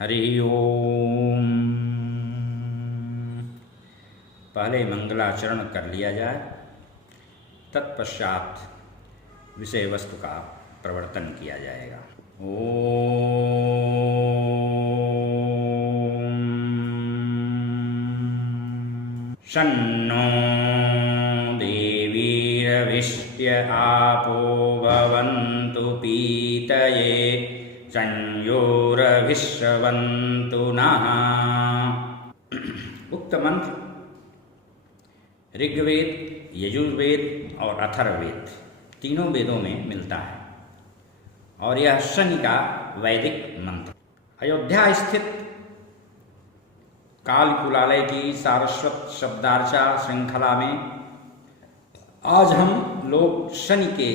हरि ओम। पहले मंगलाचरण कर लिया जाए, तत्पश्चात विषय वस्तु का प्रवर्तन किया जाएगा। ओम। शन्नो देवीरविष्ट आपो भवन्तु पीतये संयोरभिश्रवन्तु नः। उक्त मंत्र ऋग्वेद, यजुर्वेद और अथर्ववेद तीनों वेदों में मिलता है और यह शनि का वैदिक मंत्र। अयोध्या स्थित कालकुलालय की सारस्वत शब्दार्चा श्रृंखला में आज हम लोग शनि के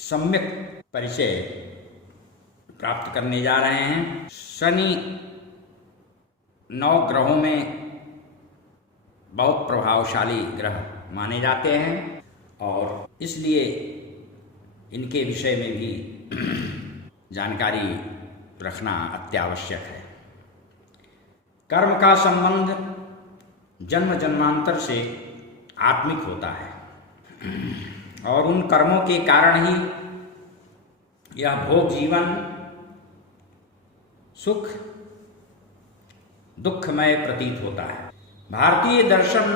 सम्यक परिचय प्राप्त करने जा रहे हैं। शनि 9 ग्रहों में बहुत प्रभावशाली ग्रह माने जाते हैं और इसलिए इनके विषय में भी जानकारी रखना अत्यावश्यक है। कर्म का संबंध जन्म जन्मांतर से आत्मिक होता है और उन कर्मों के कारण ही यह भोग जीवन सुख दुखमय प्रतीत होता है। भारतीय दर्शन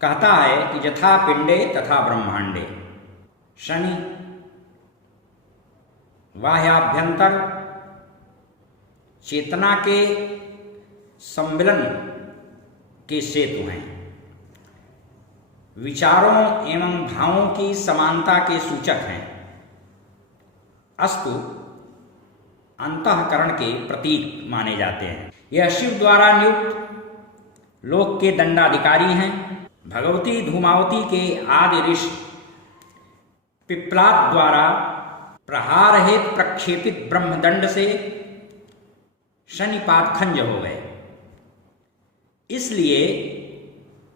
कहता है कि यथा पिंडे तथा ब्रह्मांडे। शनि बाह्याभ्यंतर चेतना के सम्मिलन के सेतु हैं, विचारों एवं भावों की समानता के सूचक हैं, अस्तु अंतःकरण के प्रतीक माने जाते हैं। यह शिव द्वारा नियुक्त लोक के दंडाधिकारी हैं। भगवती धूमावती के आदि ऋषि पिप्लाद द्वारा प्रहार हेतु प्रक्षेपित ब्रह्मदंड से शनिपात खंज हो गए, इसलिए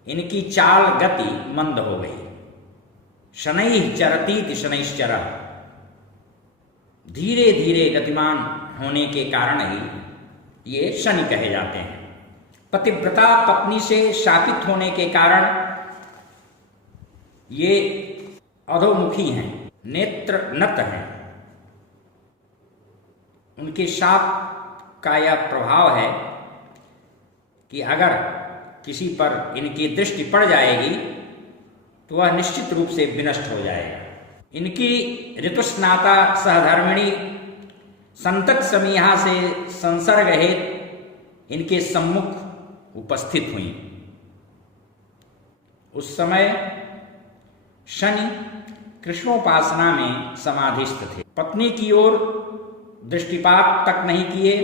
इनकी चाल गति मंद हो गई। शनैः चरतीति शनैश्चरः, धीरे धीरे गतिमान होने के कारण ही ये शनि कहे जाते हैं। पतिव्रता पत्नी से शापित होने के कारण ये अधोमुखी हैं, नेत्र नत हैं। उनके शाप का यह प्रभाव है कि अगर किसी पर इनकी दृष्टि पड़ जाएगी तो वह निश्चित रूप से विनष्ट हो जाएगा। इनकी ऋतुस्नाता सहधर्मिणी संतत समीहा से संसर्ग हेतु इनके सम्मुख उपस्थित हुई। उस समय शनि कृष्णोपासना में समाधिस्थ थे। पत्नी की ओर दृष्टिपात तक नहीं किए,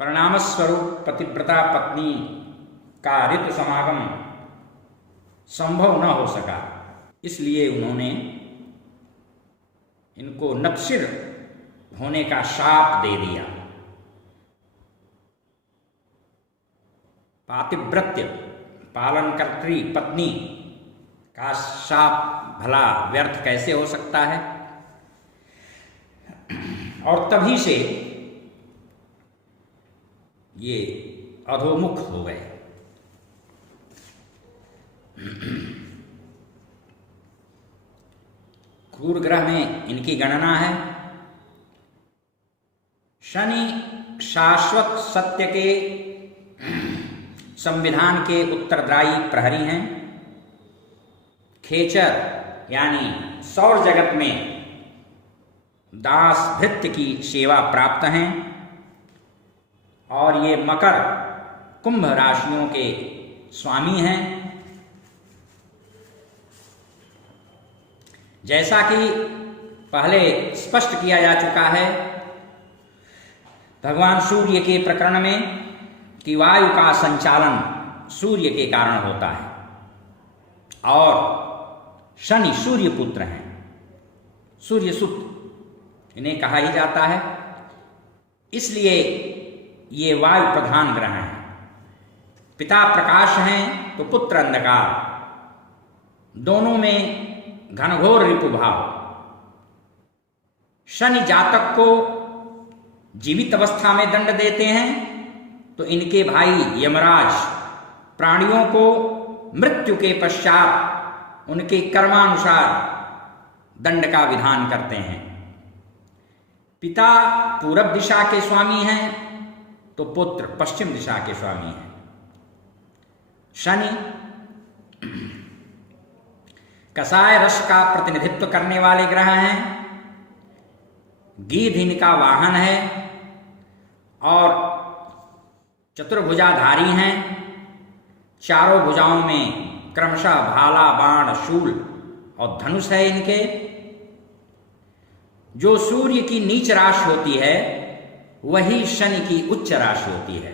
परिणामस्वरूप पतिव्रता पत्नी का ऋतु समागम संभव न हो सका, इसलिए उन्होंने इनको नप्सिर होने का शाप दे दिया। पातिव्रत्य पालनकर्त्री पत्नी का शाप भला व्यर्थ कैसे हो सकता है। और तभी से ये अधोमुख हो गए। क्रूर ग्रह में इनकी गणना है। शनि शाश्वत सत्य के संविधान के उत्तरदायी प्रहरी हैं। खेचर यानी सौर जगत में दास भृत्य की सेवा प्राप्त हैं और ये मकर कुंभ राशियों के स्वामी हैं। जैसा कि पहले स्पष्ट किया जा चुका है भगवान सूर्य के प्रकरण में कि वायु का संचालन सूर्य के कारण होता है और शनि सूर्य पुत्र हैं, सूर्य सुत इन्हें कहा ही जाता है। इसलिए ये वायु प्रधान ग्रह हैं। पिता प्रकाश हैं तो पुत्र अंधकार, दोनों में घनघोर रिपुभाव। शनि जातक को जीवित अवस्था में दंड देते हैं तो इनके भाई यमराज प्राणियों को मृत्यु के पश्चात उनके कर्मानुसार दंड का विधान करते हैं। पिता पूरब दिशा के स्वामी हैं तो पुत्र पश्चिम दिशा के स्वामी हैं। शनि कसाय रस का प्रतिनिधित्व करने वाले ग्रह हैं। गीध इनका वाहन है और चतुर्भुजाधारी हैं। चारों भुजाओं में क्रमशः भाला, बाण, शूल और धनुष है इनके। जो सूर्य की नीच राशि होती है वही शनि की उच्च राशि होती है,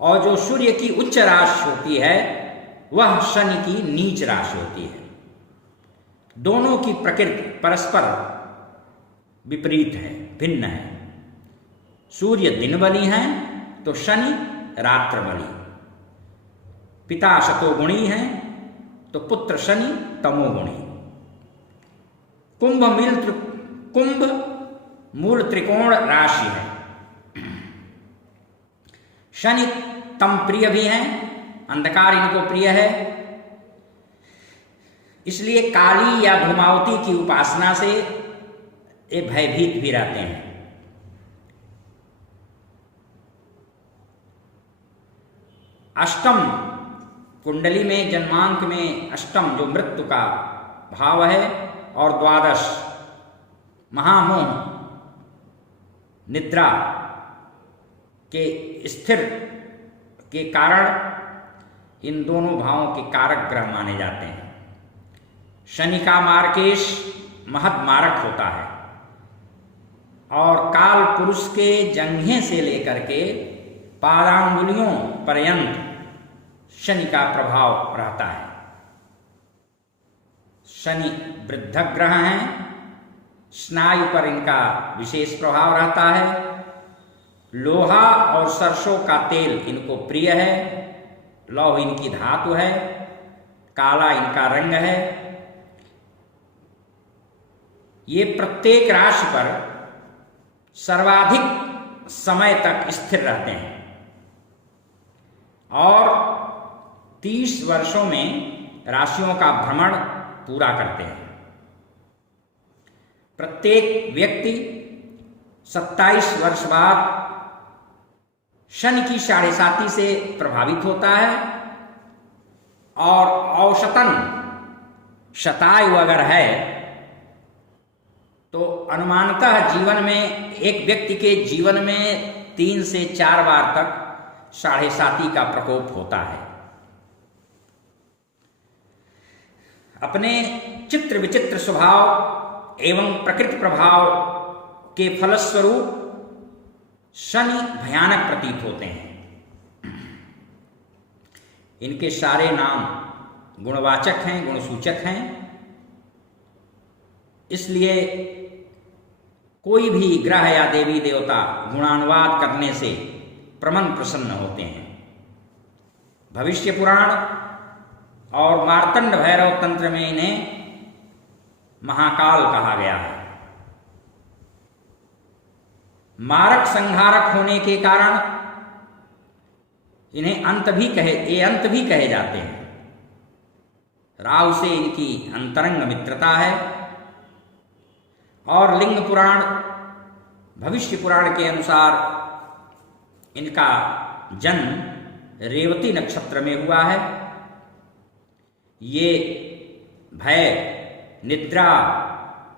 और जो सूर्य की उच्च राशि होती है वह शनि की नीच राशि होती है। दोनों की प्रकृति परस्पर विपरीत है, भिन्न है। सूर्य दिन बली हैं तो शनि रात्र बली। पिता शतोगुणी हैं तो पुत्र शनि तमोगुणी। कुंभ मूल त्रिकोण राशि है। शनि तम प्रिय भी हैं, अंधकार इनको प्रिय है, इसलिए काली या धूमावती की उपासना से ये भयभीत भी रहते हैं। अष्टम कुंडली में जन्मांक में अष्टम जो मृत्यु का भाव है और द्वादश महामोह निद्रा के स्थिर के कारण इन दोनों भावों के कारक ग्रह माने जाते हैं। शनि का मार्केश महद मारक होता है और काल पुरुष के जंघे से लेकर के पादांगुलियों पर्यंत शनि का प्रभाव रहता है। शनि वृद्ध ग्रह हैं, स्नायु पर इनका विशेष प्रभाव रहता है। लोहा और सरसों का तेल इनको प्रिय है। लौह इनकी धातु है, काला इनका रंग है। ये प्रत्येक राशि पर सर्वाधिक समय तक स्थिर रहते हैं और 30 वर्षों में राशियों का भ्रमण पूरा करते हैं। प्रत्येक व्यक्ति 27 वर्ष बाद शनि की 7.5 से प्रभावित होता है और औसतन शतायु अगर है तो अनुमानतः जीवन में एक व्यक्ति के जीवन में 3 से 4 बार तक 7.5 का प्रकोप होता है। अपने चित्र विचित्र स्वभाव एवं प्रकृति प्रभाव के फलस्वरूप शनि भयानक प्रतीत होते हैं। इनके सारे नाम गुणवाचक हैं, गुणसूचक हैं, इसलिए कोई भी ग्रह या देवी देवता गुणानुवाद करने से प्रमन्न प्रसन्न होते हैं। भविष्य पुराण और मार्तंड भैरव तंत्र में इन्हें महाकाल कहा गया है। मारक संहारक होने के कारण इन्हें अंत भी कहे जाते हैं। राहु से इनकी अंतरंग मित्रता है और लिंग पुराण भविष्य पुराण के अनुसार इनका जन्म रेवती नक्षत्र में हुआ है। ये भय, निद्रा,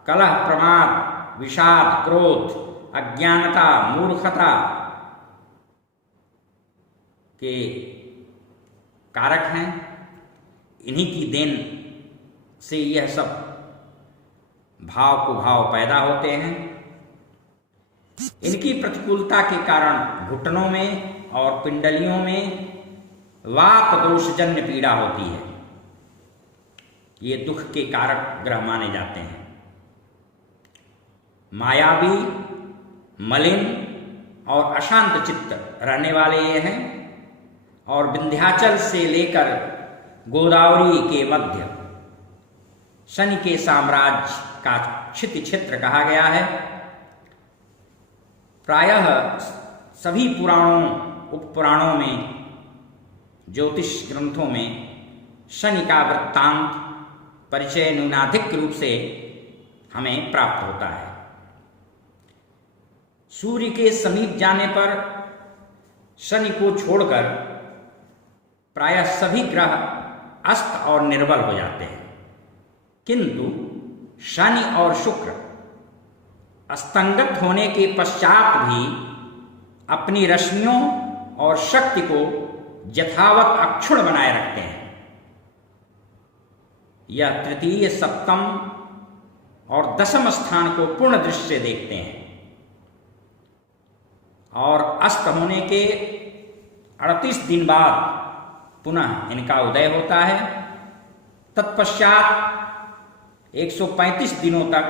कलह, प्रमाद, विषाद, क्रोध, अज्ञानता, मूर्खता के कारक हैं। इन्हीं की देन से यह सब भाव कुभाव पैदा होते हैं। इनकी प्रतिकूलता के कारण घुटनों में और पिंडलियों में वात दोषजन्य पीड़ा होती है। ये दुख के कारक ग्रह माने जाते हैं। मायावी, मलिन और अशांत चित्त रहने वाले ये हैं और विंध्याचल से लेकर गोदावरी के मध्य शनि के साम्राज्य का क्षिति क्षेत्र कहा गया है। प्रायः सभी पुराणों उपपुराणों में, ज्योतिष ग्रंथों में शनि का वृत्तांत परिचय न्यूनाधिक रूप से हमें प्राप्त होता है। सूर्य के समीप जाने पर शनि को छोड़कर प्रायः सभी ग्रह अस्त और निर्बल हो जाते हैं, किंतु शनि और शुक्र अस्तंगत होने के पश्चात भी अपनी रश्मियों और शक्ति को यथावत अक्षुण्ण बनाए रखते हैं। यह तृतीय, सप्तम और दशम स्थान को पूर्ण दृष्टि से देखते हैं और अस्त होने के 38 दिन बाद पुनः इनका उदय होता है। तत्पश्चात 135 दिनों तक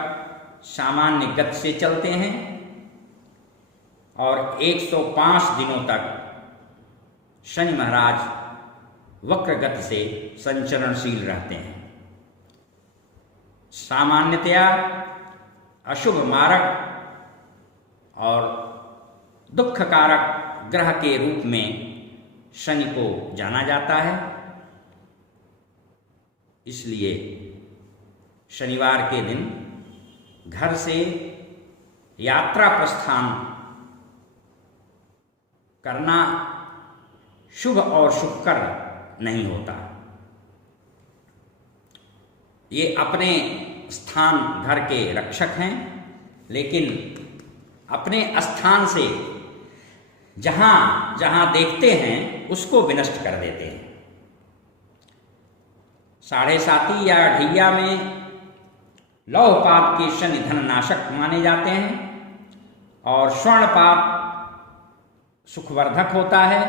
सामान्य गति से चलते हैं और 105 दिनों तक शनि महाराज वक्र गति से संचरणशील रहते हैं। सामान्यतया अशुभ मारक और दुख कारक ग्रह के रूप में शनि को जाना जाता है। इसलिए शनिवार के दिन घर से यात्रा प्रस्थान करना शुभ और शुभकर नहीं होता। ये अपने स्थान घर के रक्षक हैं, लेकिन अपने स्थान से जहां जहां देखते हैं उसको विनष्ट कर देते हैं। 7.5 या ढैया में लौहपात के शनि धननाशक माने जाते हैं और स्वर्णपात सुखवर्धक होता है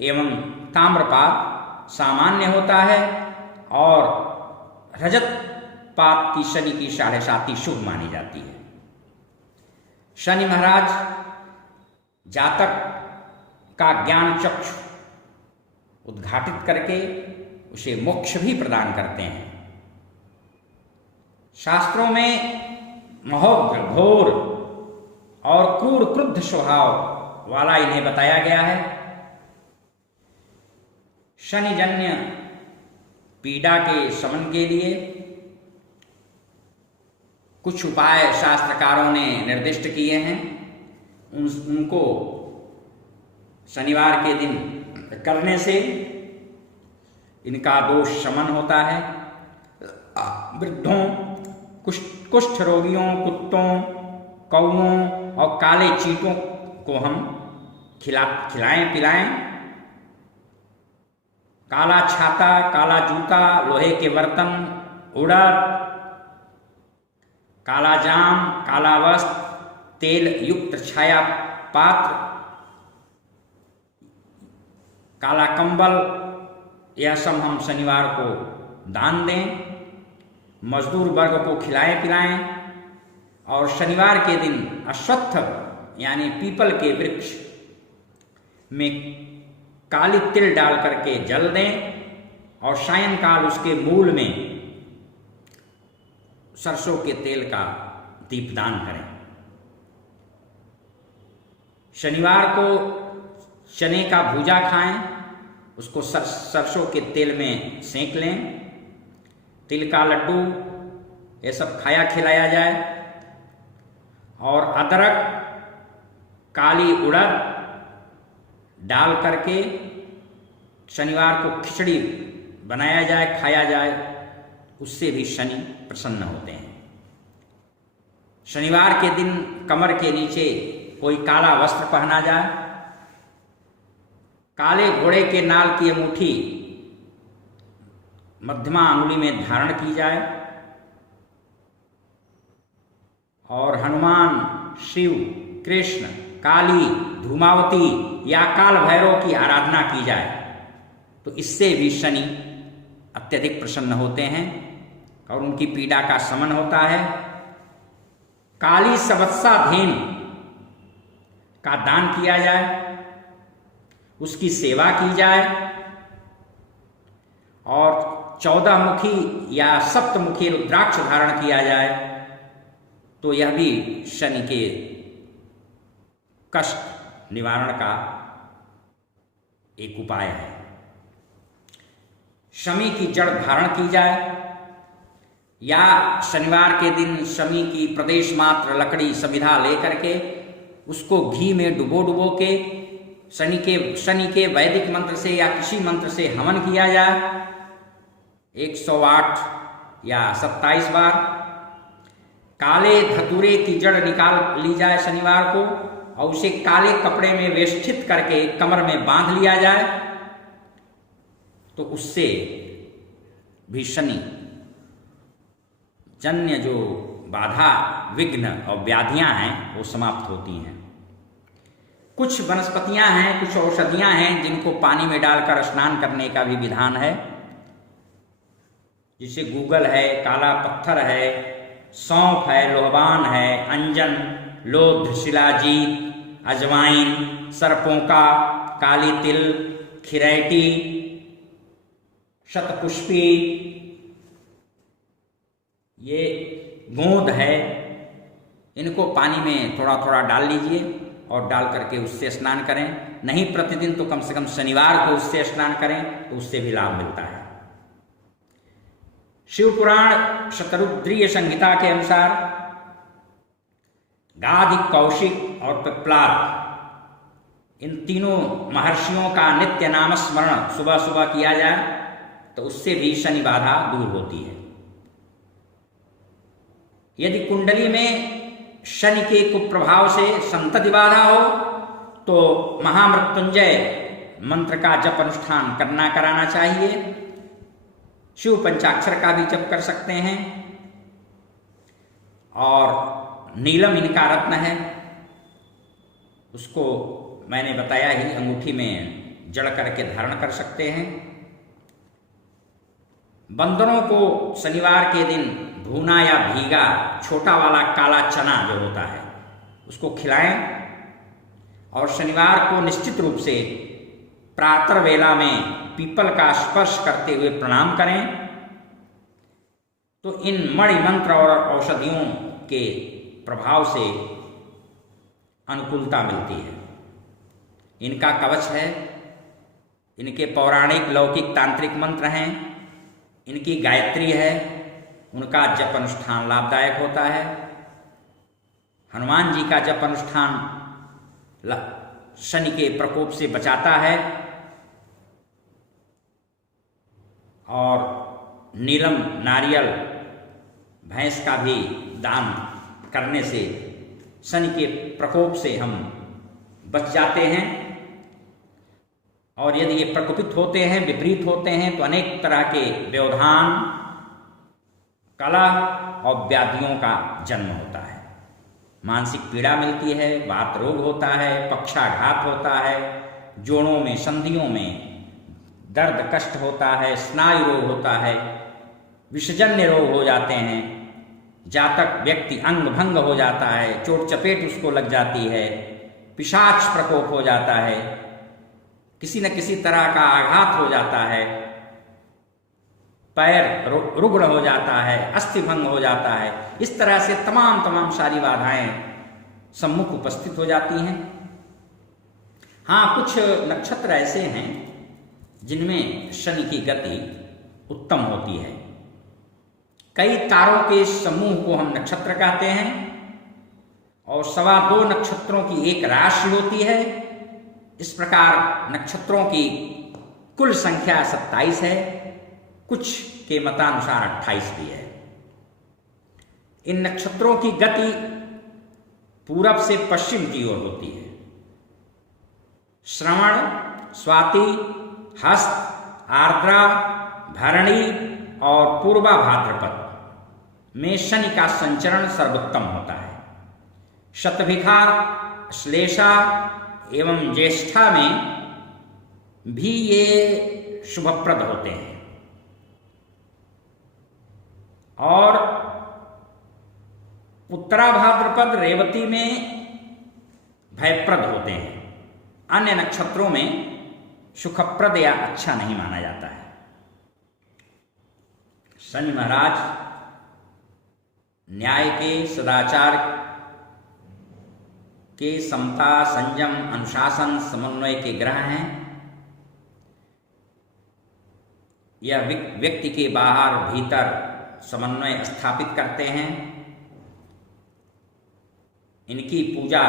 एवं ताम्रपात सामान्य होता है और रजत पात की शनि की 7.5 शुभ मानी जाती है। शनि महाराज जातक का ज्ञान चक्षु उद्घाटित करके उसे मोक्ष भी प्रदान करते हैं। शास्त्रों में महोग्र, घोर और क्रूर क्रुद्ध स्वभाव वाला इन्हें बताया गया है। शनिजन्य पीड़ा के शमन के लिए कुछ उपाय शास्त्रकारों ने निर्दिष्ट किए हैं। उनको शनिवार के दिन करने से इनका दोष शमन होता है। वृद्धों, कुष्ठ रोगियों, कुत्तों, कौओं और काले चींटों को हम खिलाएं पिलाएं। काला छाता, काला जूता, लोहे के बर्तन, उड़द, काला जाम, काला वस्त्र, तेल युक्त छाया पात्र, काला कंबल, यह सब हम शनिवार को दान दें। मजदूर वर्ग को खिलाएं पिलाएं और शनिवार के दिन अश्वत्थ यानी पीपल के वृक्ष में काली तिल डाल करके जल दें और सायंकाल उसके मूल में सरसों के तेल का दीपदान करें। शनिवार को चने का भूजा खाएं, उसको सरसों के तेल में सेंक लें। तिल का लड्डू ये सब खाया खिलाया जाए और अदरक, काली उड़द डाल करके शनिवार को खिचड़ी बनाया जाए, खाया जाए, उससे भी शनि प्रसन्न होते हैं। शनिवार के दिन कमर के नीचे कोई काला वस्त्र पहना जाए। काले घोड़े के नाल की अंगूठी मध्यमा अंगुली में धारण की जाए और हनुमान, शिव, कृष्ण, काली, धूमावती या काल भैरव की आराधना की जाए तो इससे भी शनि अत्यधिक प्रसन्न होते हैं और उनकी पीड़ा का शमन होता है। काली सवत्सा धेनु का दान किया जाए, उसकी सेवा की जाए और 14 मुखी या सप्तमुखी रुद्राक्ष धारण किया जाए तो यह भी शनि के कष्ट निवारण का एक उपाय है। शमी की जड़ धारण की जाए या शनिवार के दिन शमी की प्रदेश मात्र लकड़ी समिधा लेकर के उसको घी में डुबो डुबो के शनि के वैदिक मंत्र से या किसी मंत्र से हवन किया जाए 108 या 27 बार। काले धतूरे की जड़ निकाल ली जाए शनिवार को और उसे काले कपड़े में वेष्टित करके कमर में बांध लिया जाए तो उससे भी शनि जन्य जो बाधा विघ्न और व्याधियां हैं वो समाप्त होती हैं। कुछ वनस्पतियां हैं, कुछ औषधियां हैं जिनको पानी में डालकर स्नान करने का भी विधान है, जैसे गूगल है, काला पत्थर है, सौंफ है, लोहबान है, अंजन, लोध, शिलाजीत, अजवाइन, सरपोंका, काली तिल, खिरैटी, शतपुष्पी, ये गोंद है, इनको पानी में थोड़ा थोड़ा डाल लीजिए और डाल करके उससे स्नान करें। नहीं प्रतिदिन तो कम से कम शनिवार को उससे स्नान करें तो उससे भी लाभ मिलता है। शिव पुराण शतरुद्रीय संहिता के अनुसार गाधि, कौशिक और पिप्लाद इन तीनों महर्षियों का नित्य नाम स्मरण सुबह सुबह किया जाए तो उससे भी शनि बाधा दूर होती है। यदि कुंडली में शनि के कुप्रभाव से संतति बाधा हो तो महामृत्युंजय मंत्र का जप अनुष्ठान कराना चाहिए। शिव पंचाक्षर का भी जप कर सकते हैं और नीलम इनका रत्न है, उसको मैंने बताया ही अंगूठी में जड़ करके धारण कर सकते हैं। बंदरों को शनिवार के दिन भुना या भीगा छोटा वाला काला चना जो होता है उसको खिलाएं और शनिवार को निश्चित रूप से प्रातः वेला में पीपल का स्पर्श करते हुए प्रणाम करें तो इन मणि मंत्र और औषधियों के प्रभाव से अनुकूलता मिलती है। इनका कवच है, इनके पौराणिक लौकिक तांत्रिक मंत्र हैं, इनकी गायत्री है, उनका जप अनुष्ठान लाभदायक होता है। हनुमान जी का जप अनुष्ठान शनि के प्रकोप से बचाता है और नीलम नारियल भैंस का भी दान करने से शनि के प्रकोप से हम बच जाते हैं। और यदि ये प्रकोपित होते हैं, विपरीत होते हैं तो अनेक तरह के व्यवधान, कलह और व्याधियों का जन्म होता है। मानसिक पीड़ा मिलती है, वात रोग होता है, पक्षाघात होता है, जोड़ों में संधियों में दर्द कष्ट होता है, स्नायु रोग होता है, विषजन्य रोग हो जाते हैं, जातक व्यक्ति अंग भंग हो जाता है, चोट चपेट उसको लग जाती है, पिशाच प्रकोप हो जाता है, किसी न किसी तरह का आघात हो जाता है, पैर रुग्ण हो जाता है, अस्थि भंग हो जाता है। इस तरह से तमाम सारी बाधाएं सम्मुख उपस्थित हो जाती हैं। हाँ, कुछ नक्षत्र ऐसे हैं जिनमें शनि की गति उत्तम होती है। कई तारों के समूह को हम नक्षत्र कहते हैं और 2.25 नक्षत्रों की एक राशि होती है। इस प्रकार नक्षत्रों की कुल संख्या 27 है, कुछ के मतानुसार 28 भी है। इन नक्षत्रों की गति पूरब से पश्चिम की ओर होती है। श्रवण, स्वाति, हस्त, आर्द्रा, भरणी और पूर्वा भाद्रपद में शनि का संचरण सर्वोत्तम होता है। शतभिखा, श्लेषा एवं ज्येष्ठा में भी ये शुभप्रद होते हैं और उत्तरा भाद्रपद, रेवती में भयप्रद होते हैं। अन्य नक्षत्रों में सुखप्रद या अच्छा नहीं माना जाता है। शनि महाराज न्याय के, सदाचार के समता, संयम, अनुशासन, समन्वय के ग्रह हैं। यह व्यक्ति के बाहर भीतर समन्वय स्थापित करते हैं। इनकी पूजा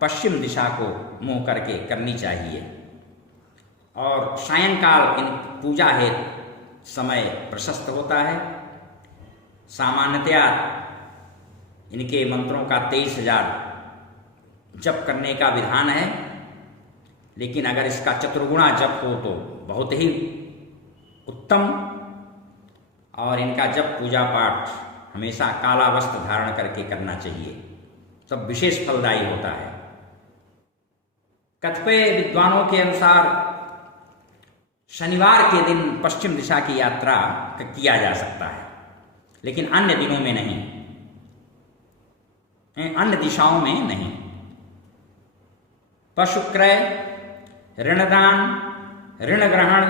पश्चिम दिशा को मुंह करके करनी चाहिए और सायंकाल इन पूजा हेतु समय प्रशस्त होता है। सामान्यतया इनके मंत्रों का 23,000 जप करने का विधान है, लेकिन अगर इसका चतुर्गुणा जप हो तो बहुत ही उत्तम। और इनका जप पूजा पाठ हमेशा काला वस्त्र धारण करके करना चाहिए, तब विशेष फलदायी होता है। कतिपय विद्वानों के अनुसार शनिवार के दिन पश्चिम दिशा की यात्रा किया जा सकता है, लेकिन अन्य दिनों में नहीं, अन्य दिशाओं में नहीं। पशु क्रय, ऋणदान, ऋण ग्रहण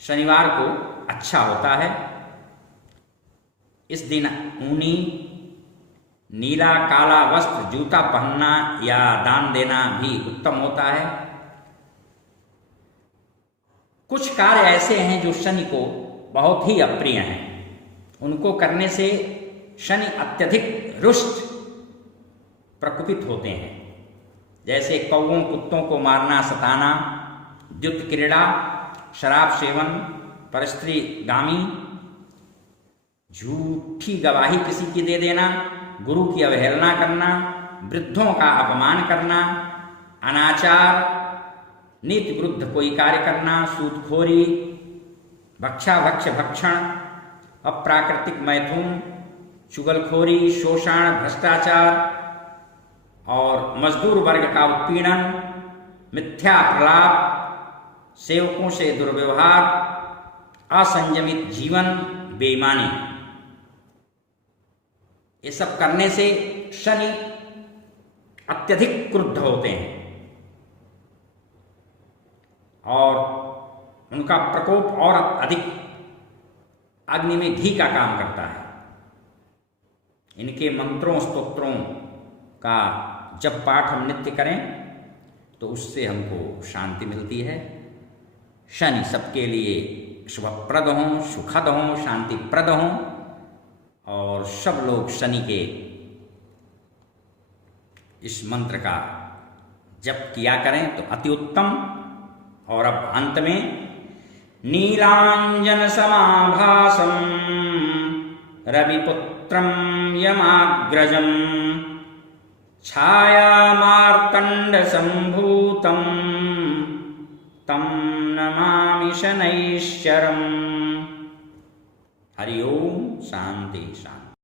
शनिवार को अच्छा होता है। इस दिन ऊनी, नीला, काला वस्त्र, जूता पहनना या दान देना भी उत्तम होता है। कुछ कार्य ऐसे हैं जो शनि को बहुत ही अप्रिय हैं। उनको करने से शनि अत्यधिक रुष्ट प्रकोपित होते हैं, जैसे कौओं, कुत्तों को मारना, सताना, द्युत क्रीड़ा, शराब सेवन, परस्त्रीगामी, झूठी गवाही किसी की दे देना, गुरु की अवहेलना करना, वृद्धों का अपमान करना, अनाचार, नीति विरुद्ध कोई कार्य करना, सूदखोरी, भक्षाभक्ष्य भक्षण, अप्राकृतिक मैथुन, चुगलखोरी, शोषण, भ्रष्टाचार और मजदूर वर्ग का उत्पीड़न, मिथ्या प्रलाप, सेवकों से दुर्व्यवहार, असंयमित जीवन, बेईमानी, ये सब करने से शनि अत्यधिक क्रुद्ध होते हैं और उनका प्रकोप और अधिक अग्नि में घी का काम करता है। इनके मंत्रों, स्तोत्रों का जब पाठ हम नित्य करें तो उससे हमको शांति मिलती है। शनि सबके लिए शुभप्रद हों, सुखद हों, शांतिप्रद हों और सब लोग शनि के इस मंत्र का जप किया करें तो अति उत्तम। और अब अंत में नीलांजन समाभासम रविपुत्रम यमाग्रजम छाया मार्तंड संभूतम तम नमामि शनैश्चरम्। हरि ओम। शांति शांति।